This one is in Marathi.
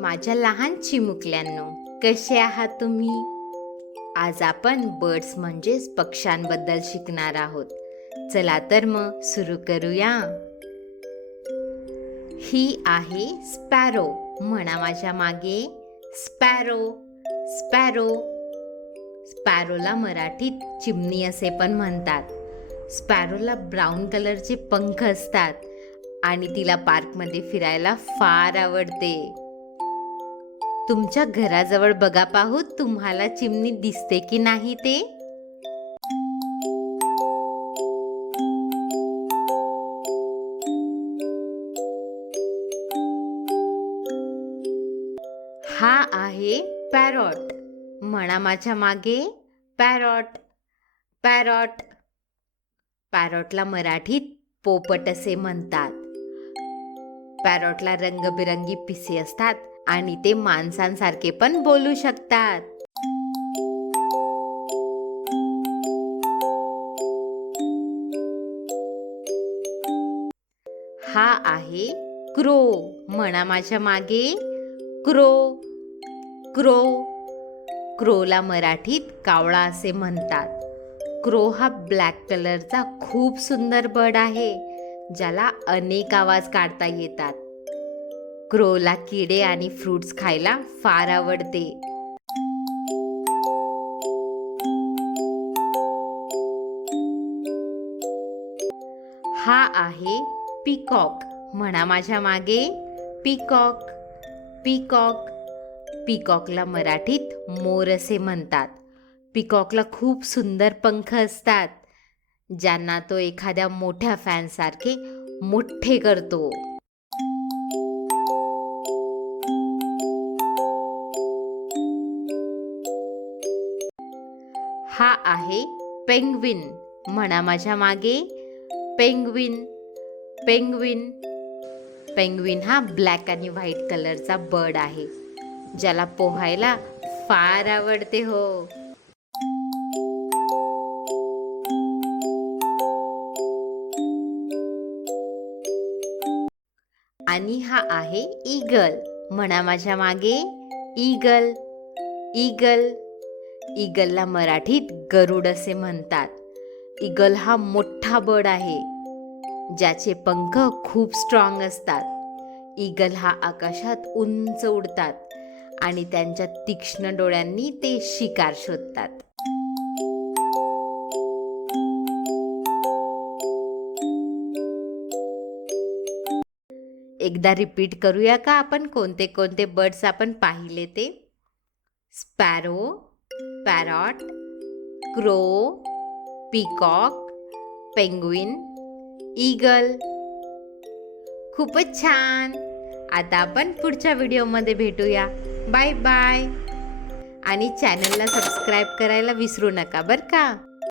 माझ्या लहान चिमुकल्यांनो, कसे आहात तुम्ही? आज आपण बर्ड्स म्हणजेच पक्ष्यांबद्दल शिकणार आहोत. चला तर मग सुरू करूया. ही आहे स्पॅरो. म्हणा माझ्या मागे, स्पॅरो. स्पॅरो. स्पॅरोला मराठीत चिमणी असे पण म्हणतात. स्पॅरोला ब्राऊन कलरचे पंख असतात आणि तिला पार्कमध्ये फिरायला फार आवडते. तुमच्या घराजवळ बघा पाहू, तुम्हाला चिमणी दिसते की नाही ते. हा आहे पॅरॉट. म्हणा माझ्या मागे, पॅरॉट. पॅरॉट. पॅरॉटला मराठीत पोपट असे म्हणतात. पॅरॉटला रंगबिरंगी पिसे असतात आणि ते माणसांसारखे पण बोलू शकतात. हा आहे क्रो. म्हणा माझ्या मागे, क्रो. क्रो. क्रोला मराठीत कावळा असे म्हणतात. क्रो हा ब्लॅक कलरचा खूप सुंदर बर्ड आहे, ज्याला अनेक आवाज काढता येतात. क्रोला किडे आणि फ्रुट्स खायला फार आवडते. हा आहे पीकॉक. म्हणा माझ्या मागे, पीकॉक. पीकॉक. पीकॉकला मराठीत मोर असे म्हणतात. पीकॉकला खूप सुंदर पंख असतात, ज्यांना तो एखाद्या मोठ्या फॅनसारखे मोठे करतो. हा आहे पेंग्विन. म्हणा माझ्या मागे, पेंग्विन. पेंग्विन. पेंग्विन हा ब्लॅक आणि व्हाईट कलरचा बर्ड आहे, ज्याला पोहायला फार आवडते हो. आणि हा आहे ईगल. म्हणा माझ्या मागे, ईगल. ईगल. ईगलला मराठीत गरुड असे म्हणतात. ईगल हा मोठा बर्ड आहे, ज्याचे पंख खूप स्ट्रॉंग असतात. ईगल हा आकाशात उंच उडतात आणि त्यांच्या तीक्ष्ण डोळ्यांनी ते शिकार शोधतात. एकदा रिपीट करूया का आपण कोणते कोणते बर्ड्स आपण पाहिले ते. Sparrow, parrot, crow, peacock, penguin, eagle. खूपच छान. आता आपण पुढच्या व्हिडिओमध्ये भेटूया. Bye bye. आणि चॅनलला सबस्क्राईब करायला विसरू नका बरं का.